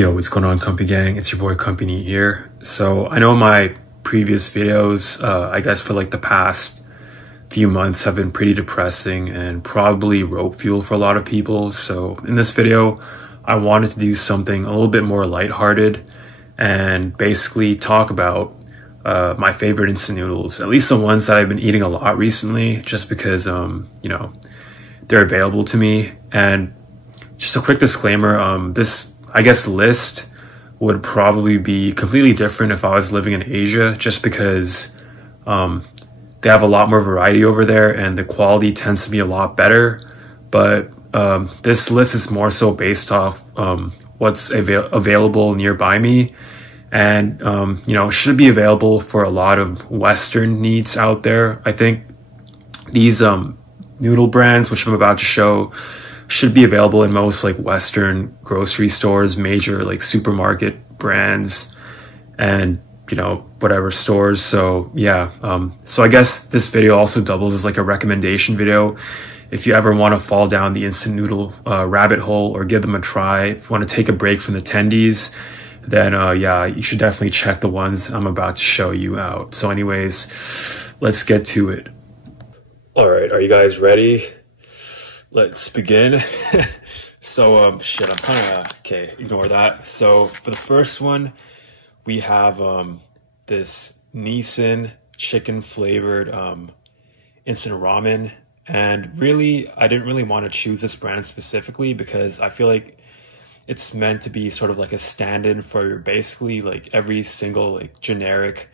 Yo, what's going on, Company Gang? It's your boy Company here. So I know my previous videos, I guess for like the past few months have been pretty depressing and probably rope fuel for a lot of people. So in this video, I wanted to do something a little bit more lighthearted and basically talk about my favorite instant noodles, at least the ones that I've been eating a lot recently, just because, they're available to me. And just a quick disclaimer, this, I guess, list would probably be completely different if I was living in Asia, just because they have a lot more variety over there and the quality tends to be a lot better. But this list is more so based off what's available nearby me, and should be available for a lot of Western needs out there. I think these noodle brands, which I'm about to show, should be available in most like Western grocery stores, major like supermarket brands, and whatever stores. So yeah, so I guess this video also doubles as like a recommendation video. If you ever want to fall down the instant noodle rabbit hole or give them a try, if you want to take a break from the tendies, then yeah, you should definitely check the ones I'm about to show you out. So anyways, let's get to it. All right, are you guys ready? Let's begin. So, I'm kind of, okay, ignore that. So for the first one, we have this Nissin chicken flavored instant ramen. And really, I didn't really want to choose this brand specifically because I feel like it's meant to be sort of like a stand-in for basically like every single like generic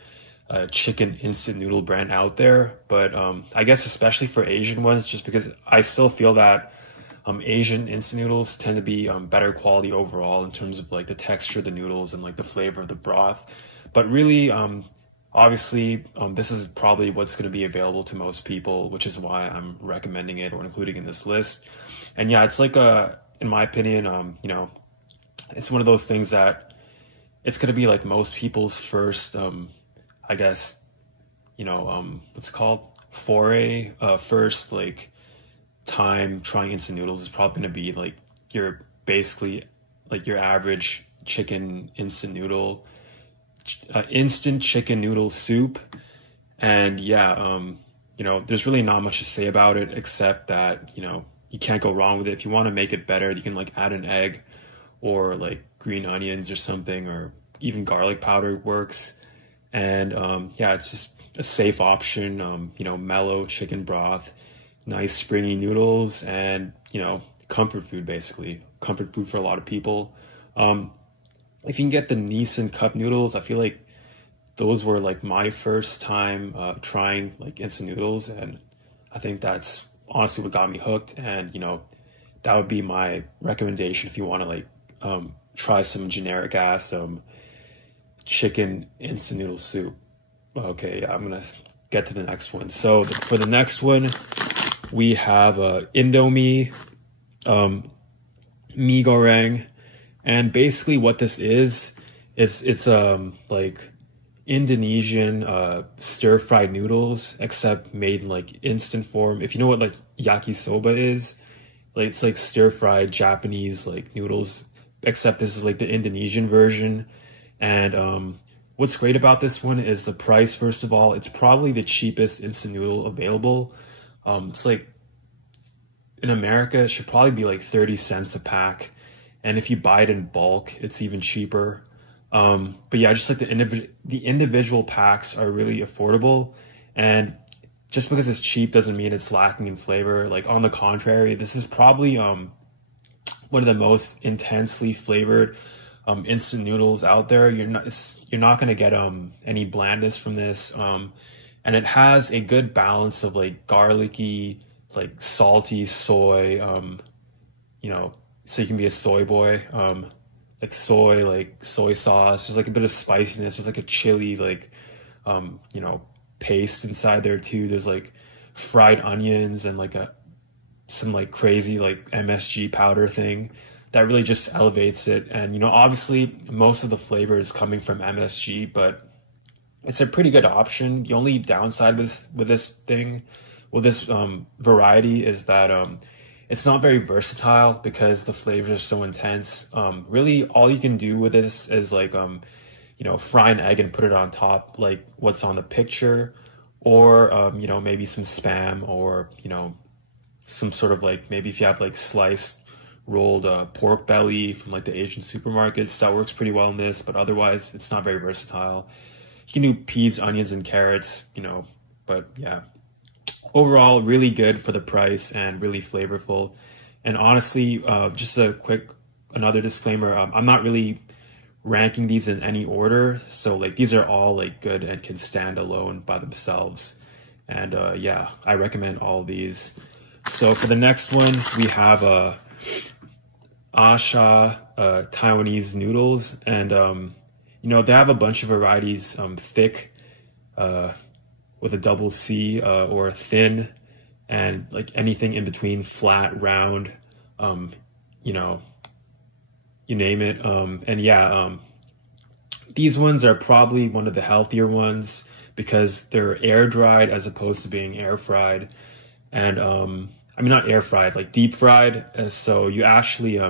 chicken instant noodle brand out there. But I guess especially for Asian ones, just because I still feel that Asian instant noodles tend to be better quality overall in terms of like the texture of the noodles and like the flavor of the broth. But really, obviously, this is probably what's going to be available to most people, which is why I'm recommending it or including in this list. And yeah, it's like in my opinion, it's one of those things that it's going to be like most people's first, I guess, what's it called? Foray, first like time trying instant noodles is probably going to be like your basically like your average chicken instant noodle, instant chicken noodle soup. And yeah, there's really not much to say about it except that, you can't go wrong with it. If you want to make it better, you can like add an egg or like green onions or something, or even garlic powder works. And yeah, it's just a safe option. Mellow chicken broth, nice springy noodles, and comfort food, basically comfort food for a lot of people. If you can get the Nissin cup noodles, I feel like those were like my first time trying like instant noodles, and I think that's honestly what got me hooked. And that would be my recommendation if you want to like try some generic ass chicken instant noodle soup. Okay, I'm gonna get to the next one. So for the next one, we have Indomie mee goreng. And basically what this is it's like Indonesian stir-fried noodles, except made in like instant form. If you know what like yakisoba is, like it's like stir-fried Japanese like noodles, except this is like the Indonesian version. And what's great about this one is the price. First of all, it's probably the cheapest instant noodle available. It's like in America, it should probably be like 30 cents a pack. And if you buy it in bulk, it's even cheaper. But yeah, just like the individual packs are really affordable. And just because it's cheap doesn't mean it's lacking in flavor. Like on the contrary, this is probably one of the most intensely flavored instant noodles out there. You're not going to get any blandness from this. And it has a good balance of like garlicky, like salty soy, so you can be a soy boy, like soy sauce. There's like a bit of spiciness. There's like a chili, like, paste inside there too. There's like fried onions and like some like crazy like MSG powder thing that really just elevates it. And, obviously most of the flavor is coming from MSG, but it's a pretty good option. The only downside with this variety is that, it's not very versatile because the flavors are so intense. Really, all you can do with this is like, you know, fry an egg and put it on top, like what's on the picture, or, you know, maybe some Spam, or, you know, some sort of like, maybe if you have like sliced rolled pork belly from like the Asian supermarkets, that works pretty well in this, but otherwise it's not very versatile. You can do peas, onions, and carrots, you know, but yeah. Overall, really good for the price and really flavorful. And honestly, just a quick, another disclaimer, I'm not really ranking these in any order. So like these are all like good and can stand alone by themselves. And yeah, I recommend all these. So for the next one, we have Asha Taiwanese noodles. And, you know, they have a bunch of varieties, thick, with a double C, or thin, and like anything in between, flat, round, you know, you name it. And yeah, these ones are probably one of the healthier ones because they're air dried as opposed to being air fried. And I mean, not air fried, like deep fried. So you actually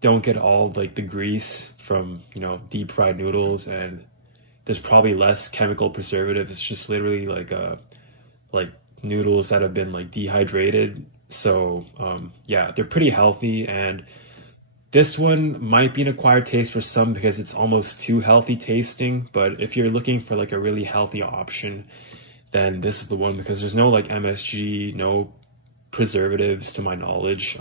don't get all like the grease from, you know, deep fried noodles, and there's probably less chemical preservative. It's just literally like noodles that have been like dehydrated. So yeah, they're pretty healthy. And this one might be an acquired taste for some because it's almost too healthy tasting. But if you're looking for like a really healthy option, then this is the one, because there's no like MSG, no preservatives to my knowledge.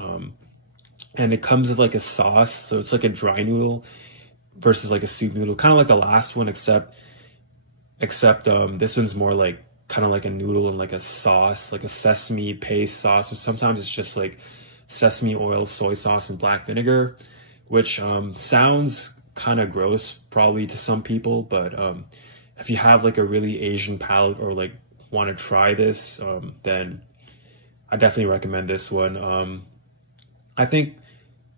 And it comes with like a sauce. So it's like a dry noodle versus like a soup noodle, kind of like the last one, except this one's more like kind of like a noodle and like a sauce, like a sesame paste sauce, or sometimes it's just like sesame oil, soy sauce, and black vinegar, which sounds kind of gross probably to some people, but if you have like a really Asian palate or like want to try this, then I definitely recommend this one. I think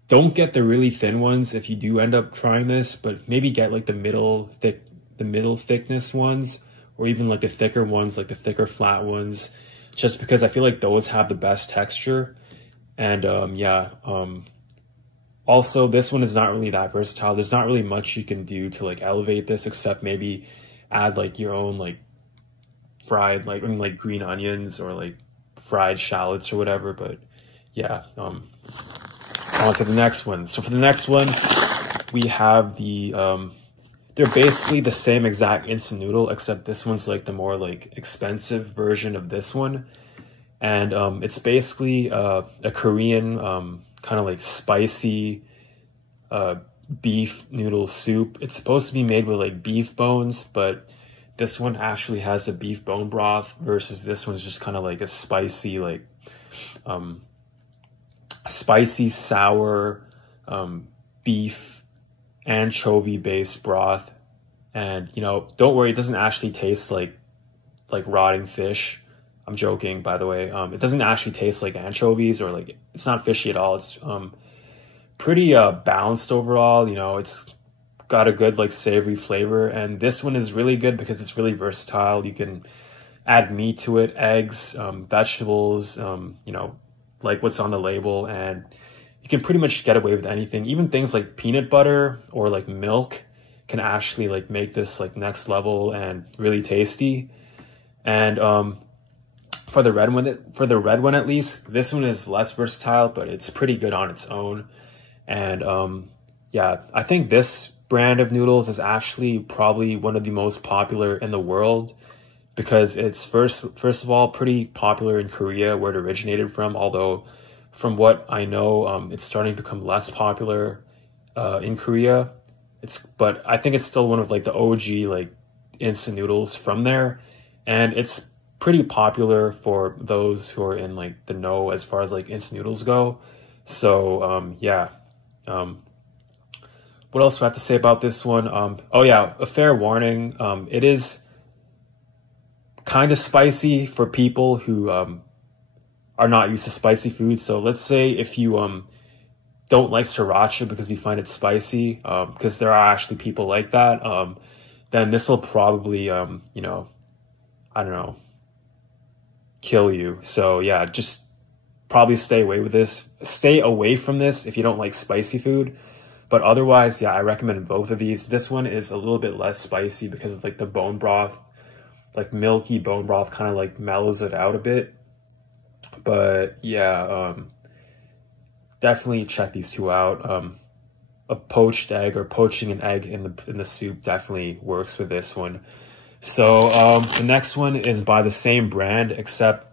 don't get the really thin ones if you do end up trying this, but maybe get like the middle thickness ones, or even like the thicker ones, like the thicker flat ones, just because I feel like those have the best texture. And yeah, also this one is not really that versatile. There's not really much you can do to like elevate this, except maybe add like your own like fried, like, I mean, like green onions or like fried shallots or whatever. But yeah, on to the next one. So for the next one, we have the, they're basically the same exact instant noodle, except this one's like the more like expensive version of this one. And it's basically a Korean kind of like spicy beef noodle soup. It's supposed to be made with like beef bones, but this one actually has a beef bone broth, versus this one's just kind of like a spicy, like spicy sour beef anchovy based broth. And you know, don't worry, it doesn't actually taste like rotting fish. I'm joking, by the way. It doesn't actually taste like anchovies, or like, it's not fishy at all. It's pretty balanced overall. You know, it's got a good like savory flavor, and this one is really good because it's really versatile. You can add meat to it, eggs, vegetables, you know, like what's on the label, and you can pretty much get away with anything. Even things like peanut butter or like milk can actually like make this like next level and really tasty. And for the red one at least, this one is less versatile, but it's pretty good on its own. And yeah, I think this brand of noodles is actually probably one of the most popular in the world, because it's first of all pretty popular in Korea, where it originated from, although from what I know, it's starting to become less popular in Korea. But I think it's still one of like the OG like instant noodles from there, and it's pretty popular for those who are in like the know as far as like instant noodles go. So yeah, what else do I have to say about this one? Oh yeah, a fair warning, it is kind of spicy for people who are not used to spicy food. So let's say if you don't like sriracha because you find it spicy, because there are actually people like that, then this will probably you know, I don't know, kill you. So yeah, just probably stay away from this if you don't like spicy food. But otherwise, yeah, I recommend both of these. This one is a little bit less spicy because of like the bone broth, like milky bone broth kind of like mellows it out a bit. But yeah, definitely check these two out. A poached egg or poaching an egg in the soup definitely works with this one. So the next one is by the same brand, except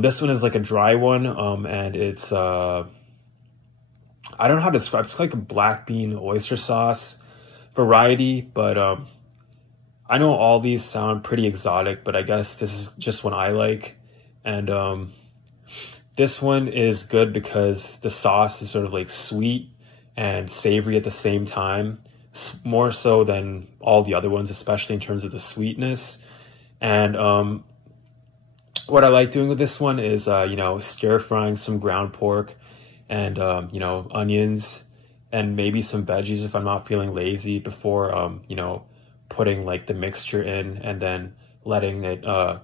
this one is like a dry one, and it's I don't know how to describe it. It's like a black bean oyster sauce variety, but I know all these sound pretty exotic, but I guess this is just one I like. And this one is good because the sauce is sort of like sweet and savory at the same time, more so than all the other ones, especially in terms of the sweetness. And what I like doing with this one is, you know, stir frying some ground pork and, you know, onions and maybe some veggies if I'm not feeling lazy before, you know, putting like the mixture in and then letting it, the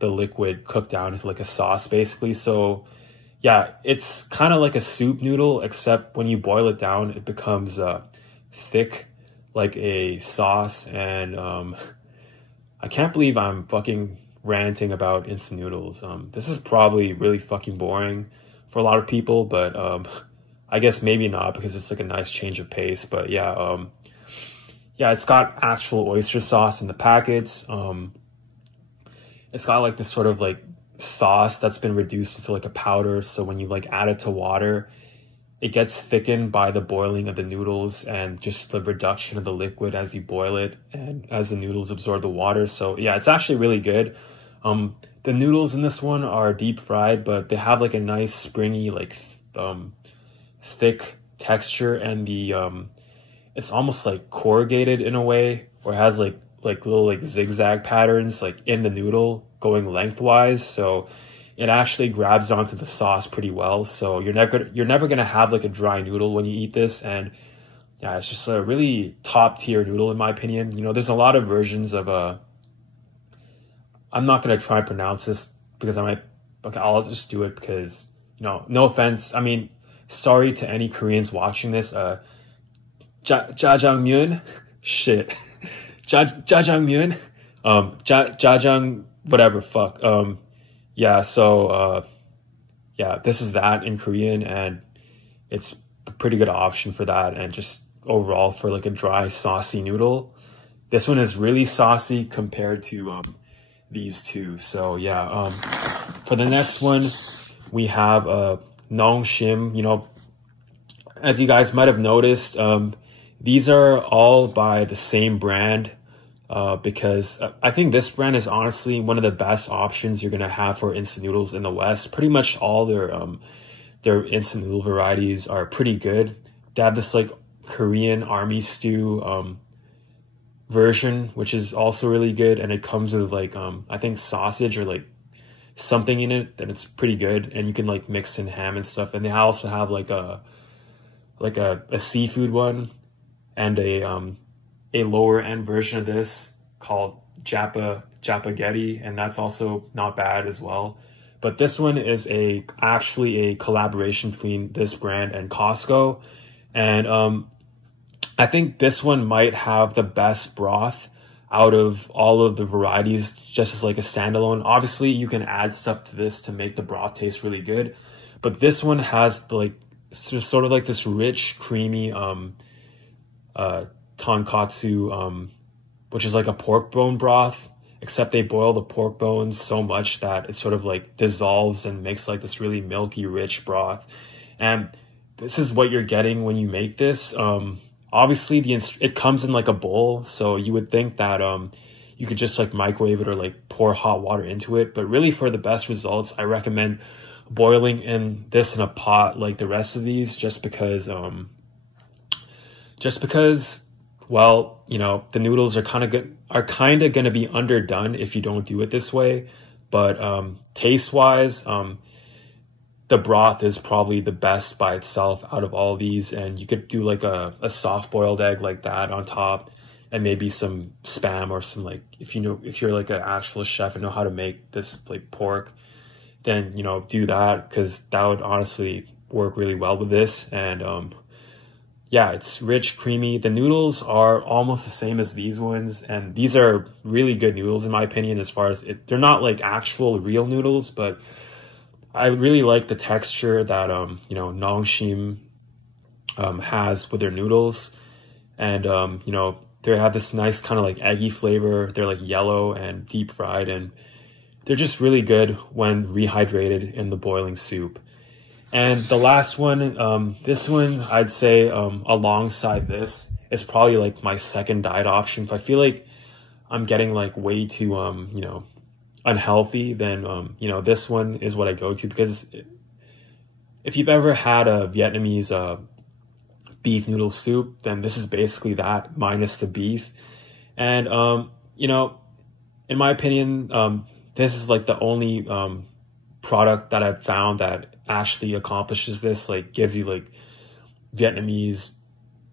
liquid cook down into like a sauce basically. So yeah, it's kind of like a soup noodle, except when you boil it down, it becomes, thick like a sauce. And, I can't believe I'm fucking ranting about instant noodles. This is probably really fucking boring for a lot of people, but I guess maybe not because it's like a nice change of pace. But yeah, yeah, it's got actual oyster sauce in the packets. It's got like this sort of like sauce that's been reduced into like a powder. So when you like add it to water, it gets thickened by the boiling of the noodles and just the reduction of the liquid as you boil it and as the noodles absorb the water. So yeah, it's actually really good. The noodles in this one are deep fried, but they have like a nice springy, like thick texture, and the it's almost like corrugated in a way, or it has like little like zigzag patterns like in the noodle going lengthwise. So it actually grabs onto the sauce pretty well. So you're never gonna have like a dry noodle when you eat this. And yeah, it's just a really top tier noodle in my opinion. You know, there's a lot of versions of I'm not gonna try and pronounce this because okay, I'll just do it because, you know, no offense. I mean, sorry to any Koreans watching this. Jajangmyeon, shit, jajangmyeon, jajang, whatever, fuck. Yeah, so yeah, this is that in Korean, and it's a pretty good option for that. And just overall for like a dry, saucy noodle, this one is really saucy compared to these two. So yeah, for the next one, we have Nongshim. You know, as you guys might have noticed, these are all by the same brand. Because I think this brand is honestly one of the best options you're gonna have for instant noodles in the West. Pretty much all their instant noodle varieties are pretty good. They have this like Korean army stew version, which is also really good, and it comes with like I think sausage or like something in it, and it's pretty good. And you can like mix in ham and stuff. And they also have like a seafood one and a lower end version of this called Japaghetti, and that's also not bad as well. But this one is actually a collaboration between this brand and Costco, and I think this one might have the best broth out of all of the varieties, just as like a standalone. Obviously, you can add stuff to this to make the broth taste really good, but this one has like sort of like this rich, creamy tonkatsu, which is like a pork bone broth, except they boil the pork bones so much that it sort of like dissolves and makes like this really milky, rich broth. And this is what you're getting when you make this. Obviously it comes in like a bowl, so you would think that you could just like microwave it or like pour hot water into it. But really, for the best results, I recommend boiling in this in a pot like the rest of these, just because well, you know, the noodles are kind of going to be underdone if you don't do it this way. But taste wise, the broth is probably the best by itself out of all of these. And you could do like a soft boiled egg like that on top, and maybe some Spam or some like, if you're like an actual chef and know how to make this like pork, then, do that, because that would honestly work really well with this. And yeah, it's rich, creamy. The noodles are almost the same as these ones, and these are really good noodles in my opinion. As far as they're not like actual real noodles, but I really like the texture that Nongshim has with their noodles. And they have this nice kind of like eggy flavor. They're like yellow and deep fried, and they're just really good when rehydrated in the boiling soup. And the last one, this one, I'd say alongside this is probably like my second diet option. If I feel like I'm getting like way too, unhealthy, then, this one is what I go to. Because if you've ever had a Vietnamese beef noodle soup, then this is basically that minus the beef. And, in my opinion, this is like the only product that I've found that actually accomplishes this, like gives you like Vietnamese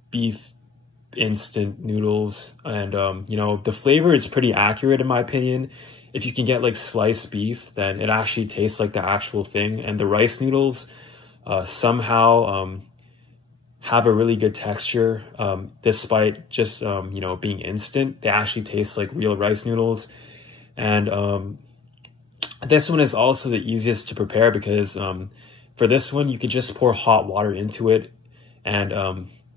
beef instant noodles. And the flavor is pretty accurate in my opinion. If you can get like sliced beef, then it actually tastes like the actual thing. And the rice noodles somehow have a really good texture, despite just being instant. They actually taste like real rice noodles. And this one is also the easiest to prepare, because for this one you could just pour hot water into it, and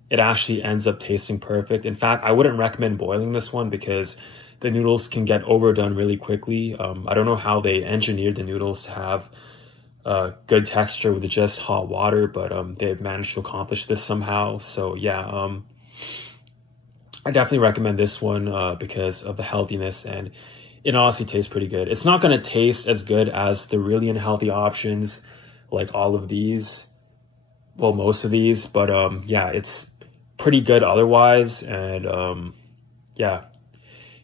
it actually ends up tasting perfect. In fact, I wouldn't recommend boiling this one because the noodles can get overdone really quickly. I don't know how they engineered the noodles to have good texture with just hot water, but they've managed to accomplish this somehow. So yeah, I definitely recommend this one because of the healthiness, and it honestly tastes pretty good. It's not going to taste as good as the really unhealthy options, like all of these, well, most of these, but yeah, it's pretty good otherwise. And yeah,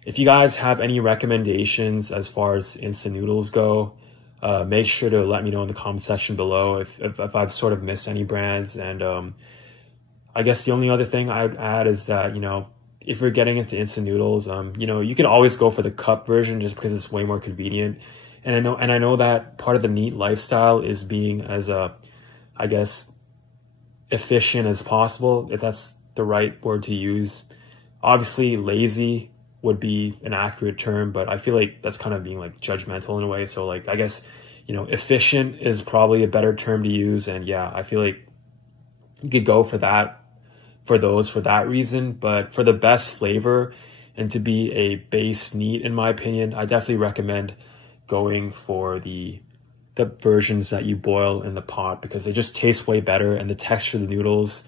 if you guys have any recommendations as far as instant noodles go, make sure to let me know in the comment section below if I've sort of missed any brands. And I guess the only other thing I'd add is that, if you're getting into instant noodles, you can always go for the cup version just because it's way more convenient. And I know that part of the NEET lifestyle is being as I guess, efficient as possible, if that's the right word to use. Obviously, lazy would be an accurate term, but I feel like that's kind of being like judgmental in a way. So like, I guess, efficient is probably a better term to use. And yeah, I feel like you could go for that, for that reason. But for the best flavor and to be a base NEET, in my opinion, I definitely recommend going for the versions that you boil in the pot, because it just tastes way better, and the texture of the noodles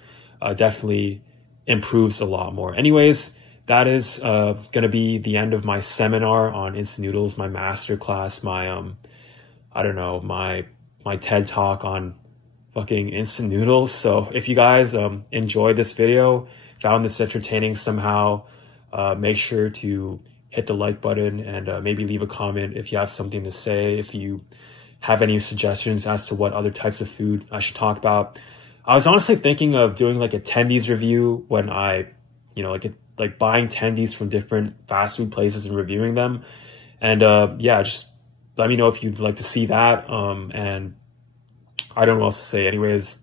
definitely improves a lot more. Anyways, that is going to be the end of my seminar on instant noodles, my master class, my I don't know, my TED talk on fucking instant noodles. So if you guys enjoyed this video, found this entertaining somehow, make sure to hit the like button, and maybe leave a comment if you have something to say, if you have any suggestions as to what other types of food I should talk about. I was honestly thinking of doing like a tendies review when I, like buying tendies from different fast food places and reviewing them. And yeah, just let me know if you'd like to see that. And I don't know what else to say. Anyways,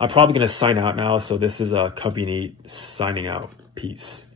I'm probably going to sign out now. So this is Company NEET signing out. Peace.